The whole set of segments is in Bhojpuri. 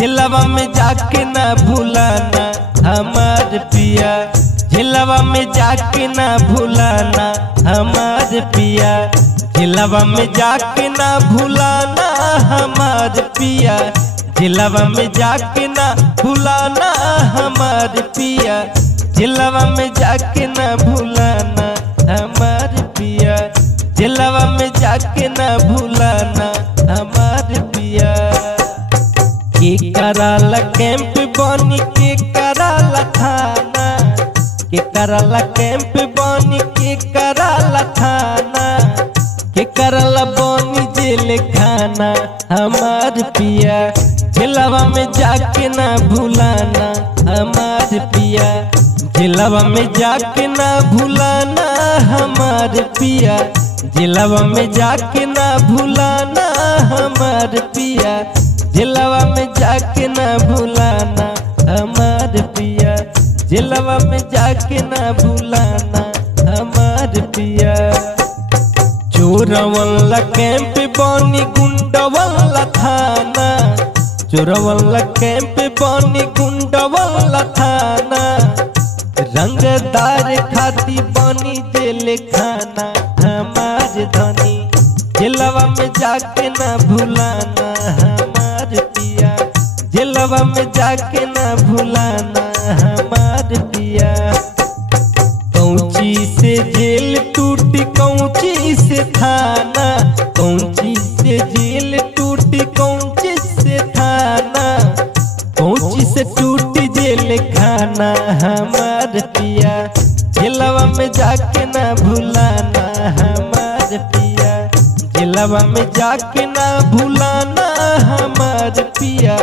झिलवा में जाके ना भूलाना हमार पिया, झिलवा में जाके ना भूलाना हमार पिया, झिलवा में जाके ना भूलाना हमार पिया, झिलवा में जाके ना भूलाना हमार पिया, झिलवा में जाके ना भूलाना हमार पिया, झिलवा में जाके ना भूलाना हमार पिया। के कराला कैंप बनी के कराला थाना, के कराला कैंप बनी के कराला थाना, के कराला बनी जेल खाना हमार पिया, झिलवा में जाके ना भूलाना हमार पिया, झिलवा में जाके ना भूलाना हमार पिया, झिलवा में जाके ना भूलाना हमार पिया, झिलवा में जाके ना भूलाना हमार पिया, झिलवा में जाके ना भूलाना हमार पिया। चोरवला कैंप बनी गुंडवला थाना, चोरवला कैंप बनी गुंडवला थाना, रंगदार खाती बनी जेल खाना हमार धनी, झिलवा में जाके ना भूलाना हमार पिया, झिलवा में जाके ना भूलाना हमार पिया। कौंची से जेल टूटी कौंची से थाना, कौंची से जेल टूटी कौंची से थाना, कौंची से टूटी जेल खाना हमार पिया, झिलवा में जाके ना भूलाना हमार पिया, झिलवा में जाके ना भूलाना हमार पिया,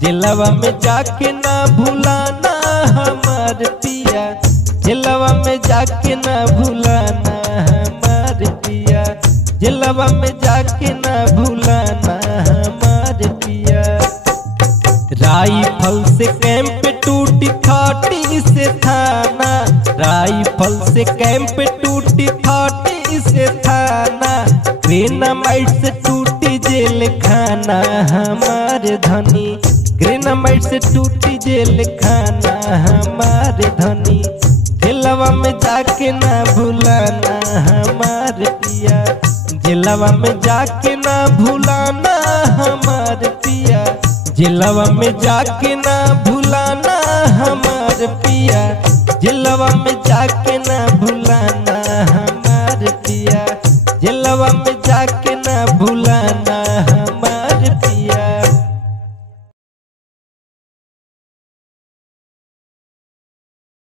झिलवा में जाके ना भूलाना हमार पिया, झिलवा में जाके ना भूलाना हमार पिया, झिलवा में जाके ना भूलाना हमार पिया। राइफल से कैंप टूटी थाटी से थाना, राइफल से कैंप टूटी थाटी से थाना, ग्रेनाइट से टूटी जेल खाना हमार धनी, ग्रेनाइट से टूटी जेल खाना हमार धनी, झिलवा में जाके ना भूलाना हमार पिया, झिलवा में जाके ना भूलाना हमार पिया, झिलवा में जाके ना भूलाना हमार पिया, झिलवा में जाके ना भूलाना हमार पिया, झिलवा में जाके ना भूलाना